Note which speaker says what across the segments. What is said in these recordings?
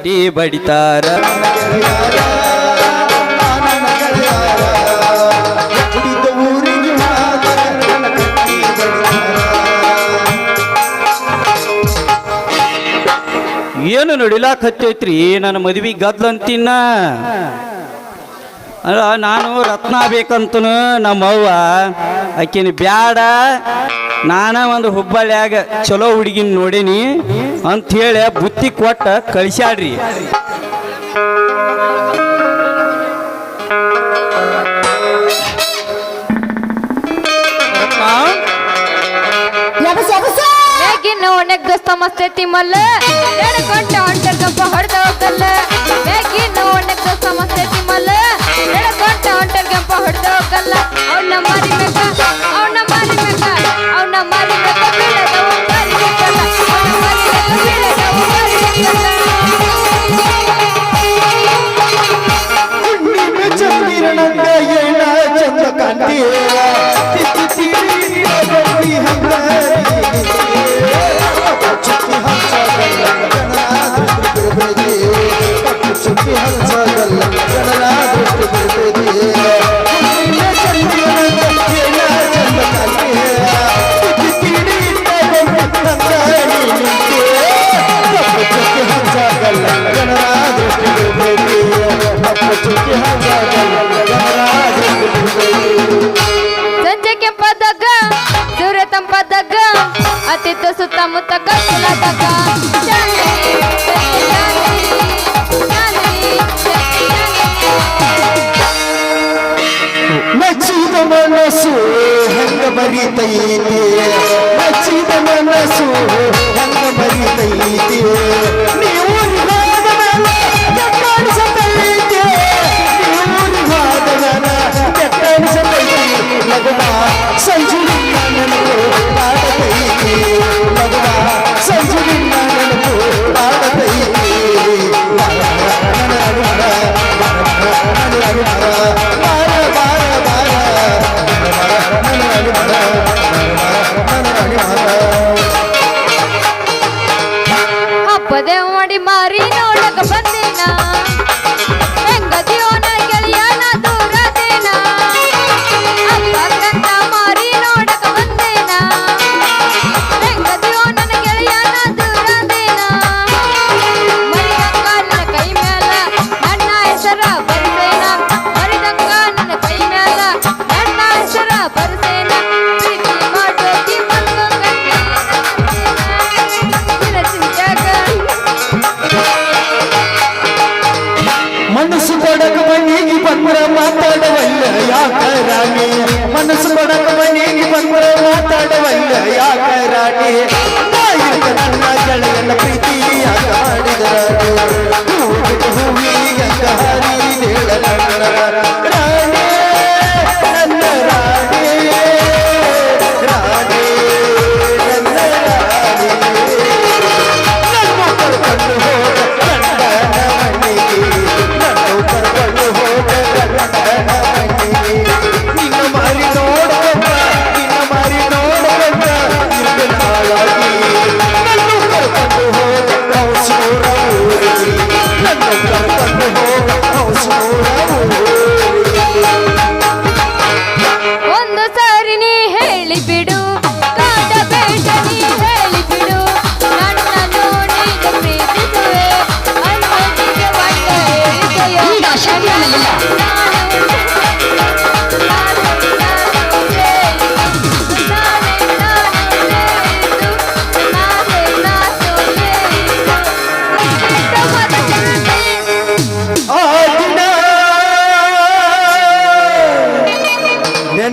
Speaker 1: ಕಟ್ಟಿ ಬಡಿತಾರ. ಏನು ನಡಿಲಾಕ್ ಹತ್ತೈತ್ರಿ? ನನ್ನ ಮದ್ವಿ ಗದ್ಲಂತಿನ. ಅಲ್ಲ ನಾನು ರತ್ನ ಬೇಕಂತನು ನಮ್ಮವ್ವ. ಆಕಿನ ಬ್ಯಾಡ. ನಾನ ಒಂದು ಹುಬ್ಬಳ್ಳಿಯಾಗ ಚಲೋ ಹುಡುಗಿನ ನೋಡೀನಿ. ಅಂಥೇಳಿ ಬುತ್ತಿ ಕೊಟ್ಟ ಕಳಿಸ್ಯಾಡ್ರಿ.
Speaker 2: ಒಣಗ ದೋಸ್ತ ಮಸ್ತೆ ತಿಮ್ಮಲ್ಲ ಹೊಡೆದ ಸಂಜೆ ಕೆಂಪದಾಗ ಸೂರ್ಯ ತಂಪದಾಗ ಅತಿತ್ತ ಸುತ್ತಮುತ್ತ ಕತ್ತಲಾದಾಗ
Speaker 3: ಮಚ್ಚಿದ ಮನಸ್ಸು ಹೆಂಗ ಬರಿತೈತೆ? ಮಚ್ಚಿದ ಮನಸ್ಸು
Speaker 2: ಸೈಜು ನನ್ನ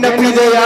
Speaker 2: नबी दया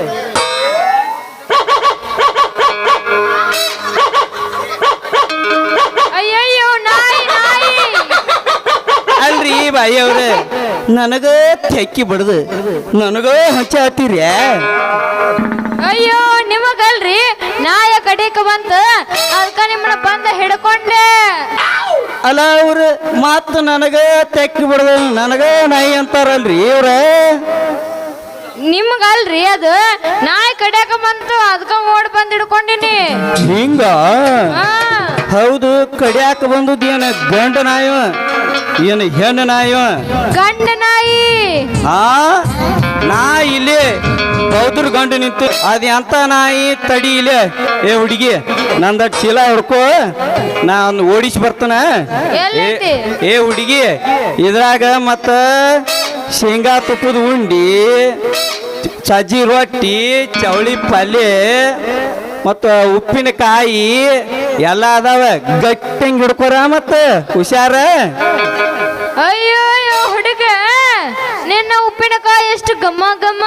Speaker 1: ಅಲ್ರಿ ನನಗೆ ನನಗ ತೆಕ್ಕಿ ಬಿಡದು ನನಗ ಹಚ್ಚ ಹತ್ತೀರಿ
Speaker 4: ಅಯ್ಯೋ ನಿಮಗಲ್ರಿ? ನಾಯ ಕಡೆಕ ಬಂತ ಅದಕ್ಕ ನಿಮ್ಮನ್ನ ಬಂದ ಹಿಡ್ಕೊಂಡೆ.
Speaker 1: ಅಲ್ಲ ಅವ್ರ ಮಾತು ನನಗ ತೆಕ್ಕಿ ಬಿಡದು ನನಗ ನಾಯಿ ಅಂತಾರಲ್ರಿ ಇವ್ರ.
Speaker 4: ನಿಮ್ಗಲ್ರಿ ಅದು? ನಾಯಿ ಕಡ್ಯಾಕ ಬಂತು ಅದಕ್ಕ ಓಡ್ ಬಂದ್ ಹಿಡ್ಕೊಂಡಿನಿ.
Speaker 1: ಹಿಂಗ? ಹೌದು ಕಡಿಯಾಕ ಬಂದದ್ದು ಏನ ಗಂಡ ನಾಯವ ಏನು ಹೆಣ್ಣು ನಾಯಿ?
Speaker 4: ಗಂಡ ನಾಯಿ.
Speaker 1: ಆ? ನಾ ಇಲ್ಲಿ ಬೌದ್ರ ಗಂಡು ನಿಂತು ಅದು ಎಂತ ನಾಯಿ ತಡಿ ಇಲ್ಲೇ? ಏ ಹುಡುಗಿ ನಂದ ಚೀಲ ನಾ ನಾನು ಓಡಿಸಿ ಬರ್ತಾನ? ಏ ಹುಡುಗಿ ಇದ್ರಾಗ ಮತ್ತ ಶೇಂಗಾ ತುಪ್ಪದ ಉಂಡಿ ಸಜ್ಜಿ ರೊಟ್ಟಿ ಚವಳಿ ಪಲ್ಯ ಮತ್ತು ಉಪ್ಪಿನಕಾಯಿ ಎಲ್ಲ ಅದಾವ. ಗಟ್ಟಿ ಹಿಡ್ಕೊರ ಮತ್ತ? ಹುಷಾರ?
Speaker 4: ಅಯ್ಯೋ ಅಯ್ಯೋ ಹುಡುಗ. ನಿನ್ನ ಉಪ್ಪಿನಕಾಯಿ ಎಷ್ಟು ಗಮ್ಮ ಗಮ್ಮ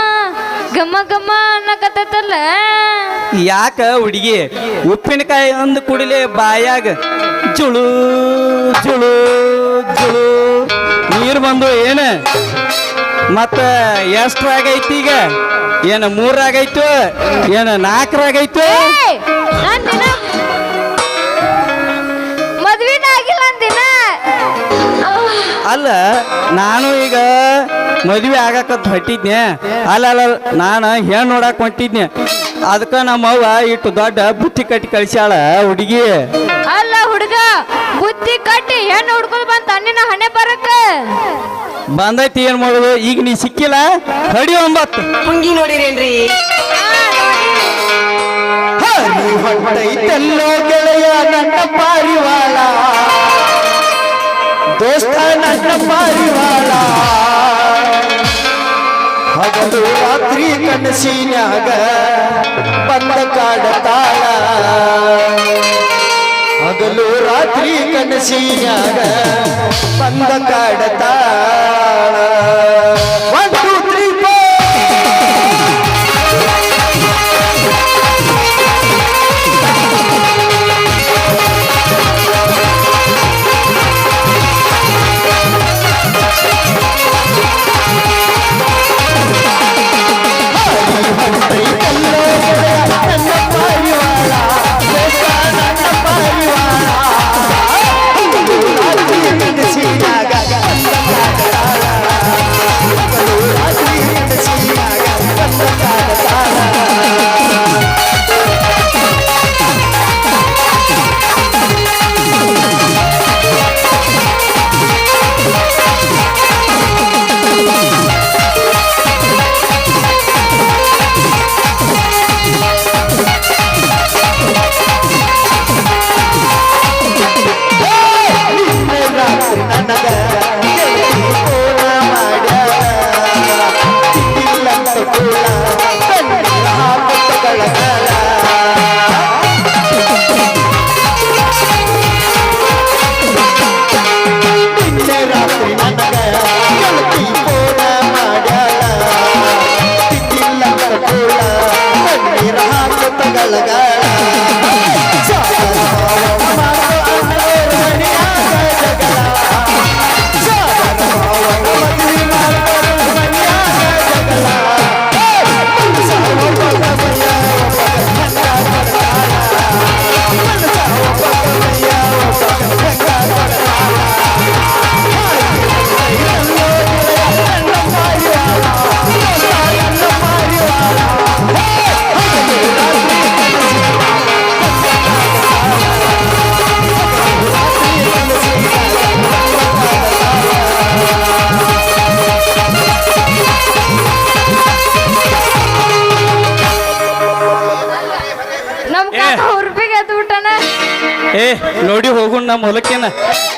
Speaker 4: ಗಮ್ಮ ಗಮ್ಮ ಅನ್ನಕತ್ತಲ್ಲ
Speaker 1: ಯಾಕ ಹುಡುಗಿ? ಉಪ್ಪಿನಕಾಯಿ ಅಂದ ಕುಡಿಲೆ ಬಾಯಾಗ ಜುಳು ಜುಳು ಜುಳು. ನೀರು ಬಂದು ಏನ? ಮತ್ತ ಎಷ್ಟ್ರಾಗೈತಿ ಈಗ? ಏನ ಮೂರಾಗೈತು? ಏನ ನಾಲ್ಕರಾಗೈತು ಅಲ್ಲ ನಾನು ಈಗ ಮದುವೆ ಆಗಾಕತ್ ಹೊಟ್ಟಿದ್ನೆ ಅಲ್ಲ ಅಲ್ಲ ನಾನು ಹೆಣ್ಣು ನೋಡಕ್ ಹೊಂಟಿದ್ನೆ. ಅದಕ್ಕೆ ನಮ್ಮ ಅವ್ವ ಇಟ್ಟು ದೊಡ್ಡ ಬುತ್ತಿ ಕಟ್ಟಿ ಕಳಿಸ್ಯಾಳ ಹುಡುಗಿ.
Speaker 4: ಅಲ್ಲ ಹುಡುಗ ಬುತ್ತಿ ಕಟ್ಟಿ ಹೆಣ್ಣು ಹುಡ್ಕೊಂಡು ಬಂತ ನಿನ್ನ ಹಣೆ ಬರಕ್ಕ?
Speaker 1: ಬಂದೈತಿ ಏನ್ ಮಾಡೋದು? ಈಗ ನೀ ಸಿಕ್ಕಿಲ್ಲ? ಹಡಿ ಒಂಬತ್ತು.
Speaker 5: ಹುಂಗಿ ನೋಡಿರೇನ್ರಿ?
Speaker 2: ಹೊಟ್ಟೈತಲ್ಲೋ ಗೆಳೆಯ ನನ್ನ ಪಾರಿವಾಳ. ದೋಸ್ತ ನನ್ನ ಪಾರಿವಾಳ. ಹಗಲು ರಾತ್ರಿ ಕನಸಿನಾಗ ಬಂದ ಕಾಡತಾಳ ಹಗಲು ರಾತ್ರಿ ಕನಸಿನಾಗ ಬಂದ ಕಾಡತಾಳ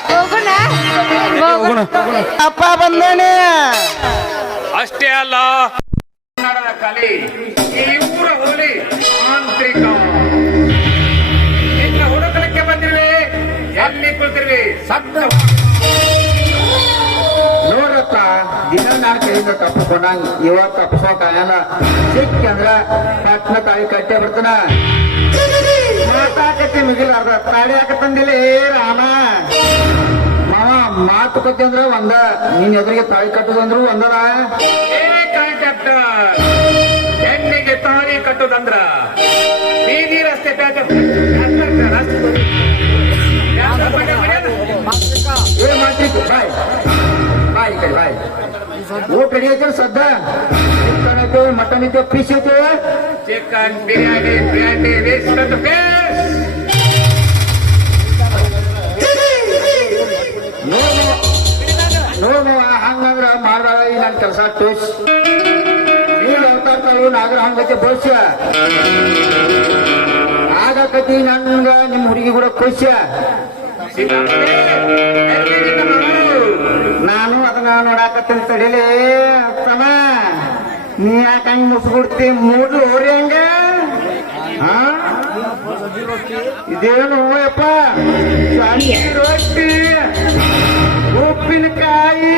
Speaker 1: ಹೋಗುಣ.
Speaker 4: ಹೋಗುಣ. ಹೋಗುಣ.
Speaker 2: ಅಪ್ಪ ಬಂದೇನೆ
Speaker 5: ಅಷ್ಟೇ ಅಲ್ಲ. ಕನ್ನಡದ ಕಲೆ ಈ ಊರ ಹೋಲಿ ಆಂತರಿಕ ನಿನ್ನ ಹುಡುಕಲಿಕ್ಕೆ ಬಂದಿರುವೆ. ಎಲ್ಲಿ ಕುಳಿತಿರುವೆ? ಸದ್ದ
Speaker 6: ನೋಡಪ್ಪ ದಿನ ನಾನು ಕೈಯಿಂದ ತಪ್ಪಿಕೊಂಡಂಗ ಇವತ್ತು ತಪ್ಪಿಸೋಕಾಗಲ್ಲ ಸಿಕ್ಕಂದ್ರ ಪಟ್ನ ತಾಯಿ ಕಟ್ಟೆ ಬರ್ತಾನ ಮಾತಾಕತಿ ಮಿಗಿಲಾರ್ದ. ತಾಳಿ ಹಾಕತ್ತಂದಿಲ್ಲ ಏ ರಾಮ. ಮಾವ ಮಾತುಕತೆ ಅಂದ್ರೆ ಒಂದ. ನೀನ್ ಎದುರಿಗೆ ತಾಳಿ ಕಟ್ಟುದಂದ್ರು
Speaker 5: ಕಾಂಟ್ರಾಕ್ಟರ್ ಹೆಣ್ಣಿಗೆ ತಾಳಿ ಕಟ್ಟುದಂದ್ರ ಬೀದಿ ರಸ್ತೆ.
Speaker 6: ಏ ಮಾತ್ರಿ ಬಾಯ್. ಬಾಯ್ ಕಡೆ ಬಾಯ್. ಊಟ ರೆಡಿ ಐತೆ ಸದ್ದ? ಚಿಕನ್ ಐತೆ ಮಟನ್ ಐತೆ ಫಿಶ್ ಐತೆ?
Speaker 5: ಚಿಕನ್ ಬಿರಿಯಾನಿ ಬಿರಿಯಾನಿ ರಿಸ್
Speaker 6: ನೋಡು ಹಂಗಂದ್ರ ಮಾಡಾಳ ಈ ನನ್ನ ಕೆಲಸ ಟೂಸ್ ನೀನು ಅವತಾರ್ತಾಳು ನಾಗರ ಹಂಗೈತೆ ಬಹುಶ ಆಗಕತಿ ನನ್ಗ ನಿಮ್ಮ ಹುಡುಗಿ ಕೂಡ ಖುಷಿ
Speaker 5: ಸೀತಾಪತಿ, ಎಲ್ಲಿ ನಿನ್ನ ಮಗಳು?
Speaker 6: ನಾನು ಅದನ್ನ ನೋಡಾಕತ್ತೀನಿ ತಡಿಲಿ ತಮ್ಮ ನೀ ಯಾಕೆ ಹಂಗ ಮುಸ್ಬಿಡ್ತಿ ಮೂಡು ಹೋರಿ ಹಂಗ ಹಾ ಇದೇನು ಯಪ್ಪ ಶಾಲಿ ರೊಟ್ಟಿ. ಉಪ್ಪಿನಕಾಯಿ.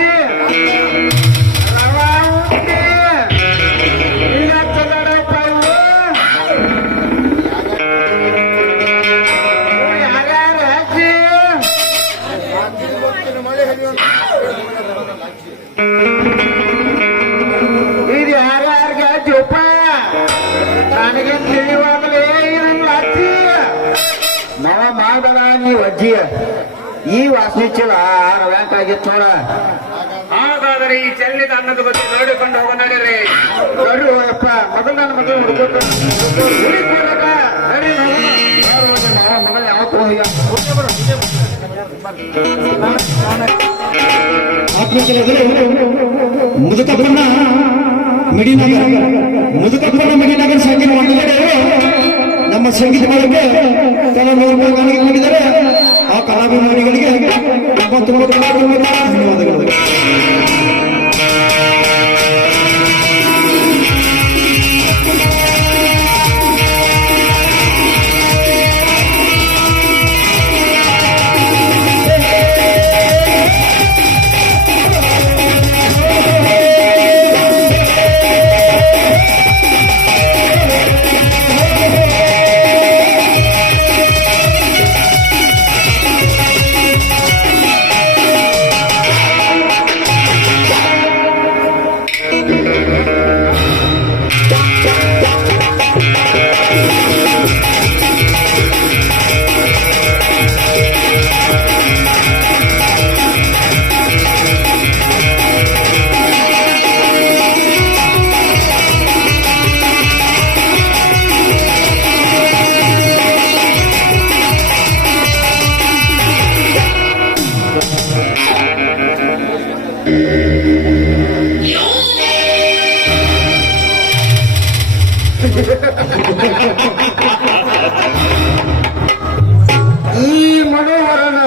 Speaker 6: ವಾಸನೆ ಚೀಲ ಆಗಿತ್ತು ನೋಡ.
Speaker 5: ಹಾಗಾದರೆ ಈ ಚೆಲ್ಲಿದ ಅನ್ನದ ಬಗ್ಗೆ ನೋಡಿಕೊಂಡು ಹೋಗ ನಡೀರಿ
Speaker 6: ನೋಡು ಯಪ್ಪ ಮೊದಲು ನನ್ನ ಮಗಳು ಮುದುಕ ಮಾವ ಮಗಳು ಯಾವತ್ತೂ ಹೋಗಿಲ್ಲ.
Speaker 2: ಮುದುಕಪ್ಪನ ಮಿಡಿನಗರ ಸಂಗೀತ ಮಾಡಿದರೆ ನಮ್ಮ ಸಂಗೀತ ಮಾಡಕ್ಕೆ তোমার
Speaker 6: ಈ ಮನೋಹರನ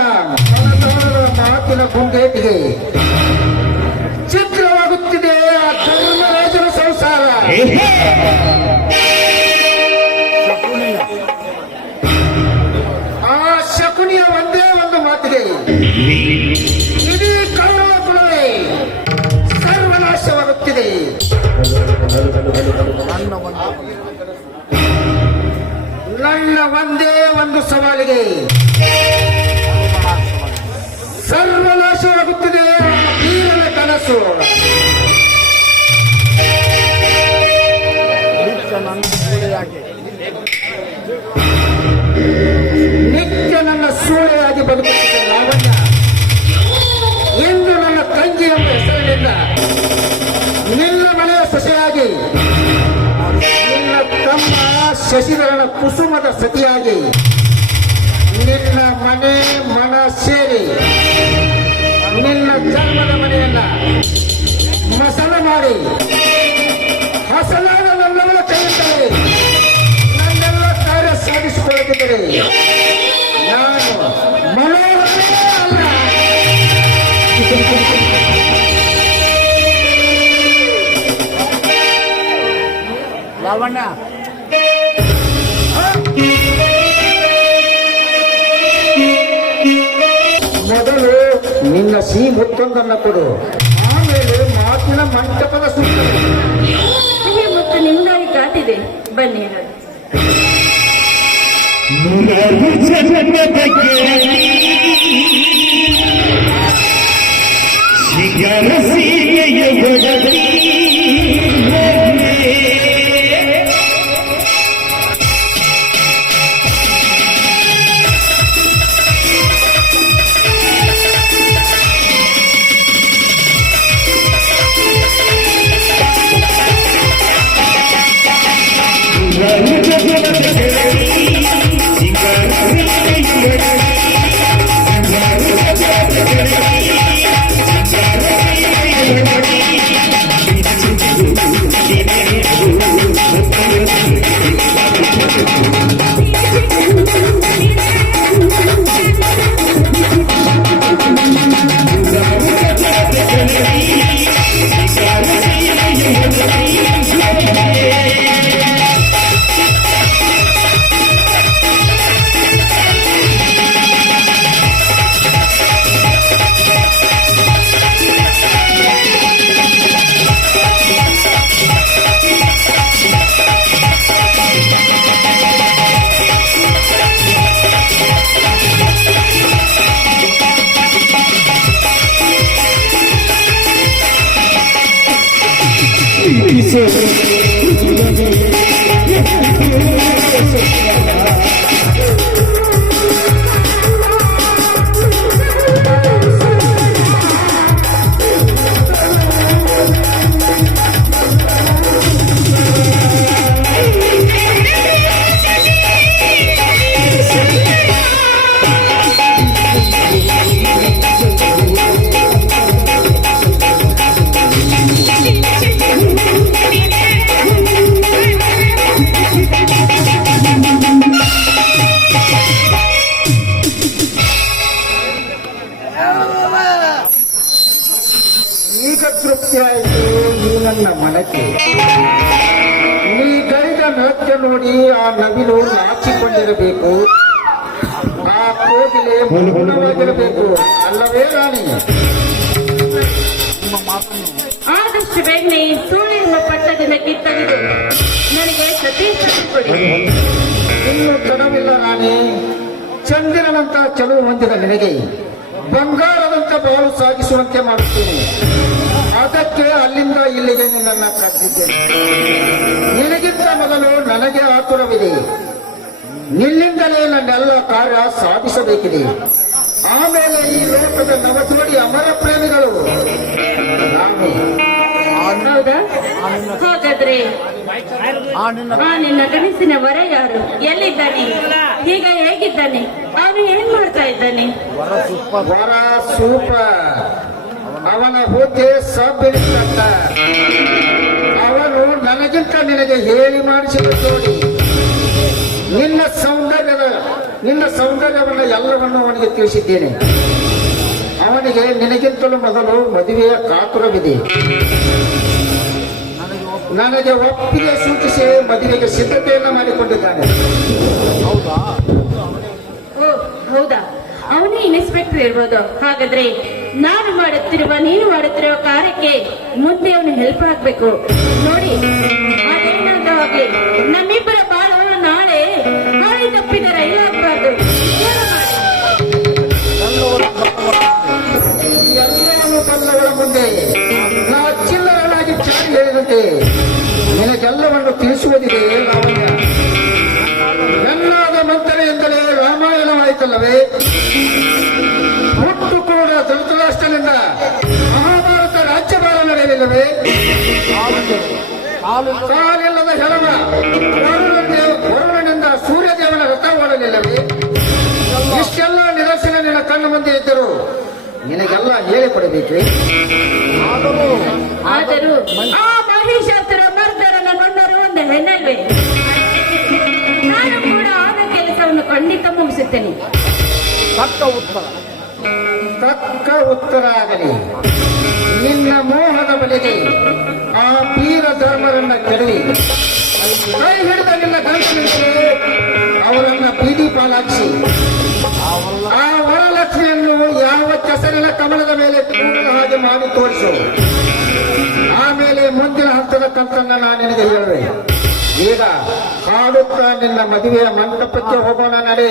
Speaker 6: ಮಾತಿನ ಗುಂಡೇಟಿಗೆ ಚಿತ್ರವಾಗುತ್ತಿದೆ ಆ ಧರ್ಮರಾಜನ ಸಂಸಾರ. ಆ ಶಕುನಿಯ ಒಂದೇ ಒಂದು ಮಾತಿದೆ. ಇಡೀ ಕುಲವೇ ಸರ್ವನಾಶವಾಗುತ್ತಿದೆ. ಒಂದೇ ಒಂದು ಸವಾಲಿಗೆ. ಸರ್ವನಾಶವಾಗುತ್ತಿದೆ ವೀರನ ಕನಸು. ನಿತ್ಯ ನನ್ನ ಸೂಳೆಯಾಗಿ. ಬದುಕುತ್ತಿದ್ದ ಲಾವಣ್ಯ ಇಂದು ನನ್ನ ತಂಗಿ ಎಂಬ ಹೆಸರಿನಿಂದ ನಿನ್ನ ಮನೆಯ ಸೊಸೆಯಾಗಿ ನಿನ್ನ ತಮ್ಮ ಶಶಿಧರನ ಕುಸುಮದ ಸತಿಯಾಗಿ. ನಿನ್ನ ಮನೆ ಮನ ಸೇರಿ. ನಿನ್ನ ಜನ್ಮದ ಮನೆಯನ್ನ ಮಸಲ ಮಾಡಿ. ಹಸಲಾದ ನನ್ನೆಲ್ಲ ಕೈಯಿಂದಲೇ ನನ್ನೆಲ್ಲ ಕಾರ್ಯ ಸಾಧಿಸಿಕೊಳ್ಳುತ್ತಿದ್ದರೆ. ನಾನು ಮನೋಹರನೇ ಅಲ್ಲ ನಿನ್ನ ಮತ್ತೊಂದನ್ನ ಕೊಡು. ಆಮೇಲೆ ಮಾತಿನ ಮಂಟಪದ ಸುತ್ತ.
Speaker 7: ಮತ್ತು ನಿಮ್ಗಾಗಿ ಕಾತಿದೆ. ಬನ್ನಿ ಹೇಳಿ
Speaker 6: ಈಗ ಮನಕ್ಕೆ ನೀ ಗೈದ ನಾಟ್ಯ ನೋಡಿ ಆ ನವಿಲು ನಾಚಿಕೊಂಡಿರಬೇಕು. ಆ ಕೋಗಿಲೆ ಮೌನವಾಗಿರಬೇಕು ಅಲ್ಲವೇ ರಾಣಿ?
Speaker 7: ಆದಷ್ಟು ಬೇಗನೆ ಈ ಪಟ್ಟದಿಂದ ಕಿತ್ತಲಿದೆ ನನಗೆ ಸತೀಶ ಕೊಡಿ.
Speaker 6: ಇನ್ನು ತಡವಿಲ್ಲ ರಾಣಿ. ಚಂದಿರನಂತ ಚಲುವು ಹೊಂದಿದ ನಿನಗೆ. ಬಂಗಾರದಂತ ಬಾಳು ಸಾಗಿಸುವಂತೆ ಮಾಡುತ್ತೇನೆ. ಅದಕ್ಕೆ ಅಲ್ಲಿಂದ ಇಲ್ಲಿಗೆ ನಿನ್ನನ್ನು ಕರೆದಿದ್ದೇನೆ. ನಿನಗಿಂತ ಮೊದಲು ನನಗೆ ಆತುರವಿದೆ. ನಿನ್ನಿಂದಲೇ ನನ್ನೆಲ್ಲ ಕಾರ್ಯ ಸಾಧಿಸಬೇಕಿದೆ. ಆಮೇಲೆ ಈ ಲೋಕದ ನವಜೋಡಿ ಅಮರ ಪ್ರೇಮಿಗಳು.
Speaker 7: ಹಾಗಾದ್ರೆ ಆ ನಿನ್ನ ಕನಸಿನ ವರ ಯಾರು? ಎಲ್ಲಿದ್ದಾನೆ? ಈಗ ಹೇಗಿದ್ದಾನೆ? ಅವನು ಏನ್ ಮಾಡ್ತಾ ಇದ್ದಾನೆ?
Speaker 6: ವರ ಸೂಪರ್ ಅವನ ಹುದ್ದೆ ಸಬ್ ಅವನು ನನಗಿಂತ ನಿನಗೆ ಹೇಳಿ ಮಾಡಿಸಿದ ಜೋಡಿ ನಿನ್ನ ಸೌಂದರ್ಯದ, ನಿನ್ನ ಸೌಂದರ್ಯವನ್ನು ಎಲ್ಲವನ್ನು ಅವನಿಗೆ ತಿಳಿಸಿದ್ದೇನೆ. ಅವನಿಗೆ ನಿನಗಿಂತಲೂ ಮೊದಲು ಮದುವೆಯ ಕಾತುರವಿದೆ ನನಗೆ ಒಪ್ಪಿಗೆ ಸೂಚಿಸಿ ಮದುವೆಗೆ ಸಿದ್ಧತೆಯನ್ನು ಮಾಡಿಕೊಂಡಿದ್ದಾನೆ.
Speaker 7: ಓ, ಹೌದಾ? ಅವನೇ ಇನ್ಸ್ಪೆಕ್ಟರ್ ಇರ್ಬೋದು. ಹಾಗಾದ್ರೆ ನಾನು ಮಾಡುತ್ತಿರುವ ನೀನು ಮಾಡುತ್ತಿರುವ ಕಾರ್ಯಕ್ಕೆ ಮುಂದೆ ಅವನು ಹೆಲ್ಪ್ ಆಗ್ಬೇಕು. ನೋಡಿ ಅದೇನಾದ್ರೂ ಆಗ್ಲಿ ನಮ್ಮಿಬ್ಬರ ಬಾಳು ನಾಳೆ ಹಾಳಿ ತಪ್ಪಿದ ರೈಲಾಗಬಾರ್ದು
Speaker 6: ಮುಂದೆ ಕಾಲಿಲ್ಲದ ಹೆಳವ ವರುಣದೇವ ವರುಣನಿಂದ ಸೂರ್ಯದೇವನ ರಥ ಓಡಲಿಲ್ಲವೇ ಇಷ್ಟೆಲ್ಲ ನಿದರ್ಶನ ನಿನ್ನ ಕಣ್ಣು ಮುಂದೆ ಇದ್ದರು ನಿನಗೆಲ್ಲ ಹೇಳಿಕೊಡಬೇಕೆ
Speaker 7: ಆದರೂ ಆ ಮಹಿಷಾಸುರ ಮರ್ದರನ ಕೊಂಡರು ಒಂದು ಹೆಣ್ಣಲ್ವೇ ನಾನು ಕೂಡ ಆದ ಕೆಲಸವನ್ನು ಕೊಡ್ತೇನೆ
Speaker 6: ತಕ್ಕ ಉತ್ತರ ಆಗಲಿ. ನಿನ್ನ ಮೋಹದ ಬಲೆಗೆ ಆ ಪೀರ ಧರ್ಮರನ್ನ ಕೆಡವಿ. ಕೈ ಹಿಡಿದ ನಿನ್ನ ಗಂಟಲಿಗೆ ಅವರನ್ನ ಬೀದಿ ಪಾಲಾಕ್ಷಿ. ಆ ವರಲಕ್ಷ್ಮಿಯನ್ನು ಯಾವ ಕೆಸರಿನ ಕಮಲದ ಮೇಲೆ ಹಾಗೆ ಮಾಡಿ ತೋರಿಸು. ಆಮೇಲೆ ಮುಂದಿನ ಹಂತದ ಕಂತನ್ನ ನಾನು ನಿನಗೆ ಹೇಳುವೆ ಈಗ ಕಾಡುತ್ತಾ ನಿನ್ನ ಮದುವೆಯ ಮಂಟಪಕ್ಕೆ ಹೋಗೋಣ ನಡೆ.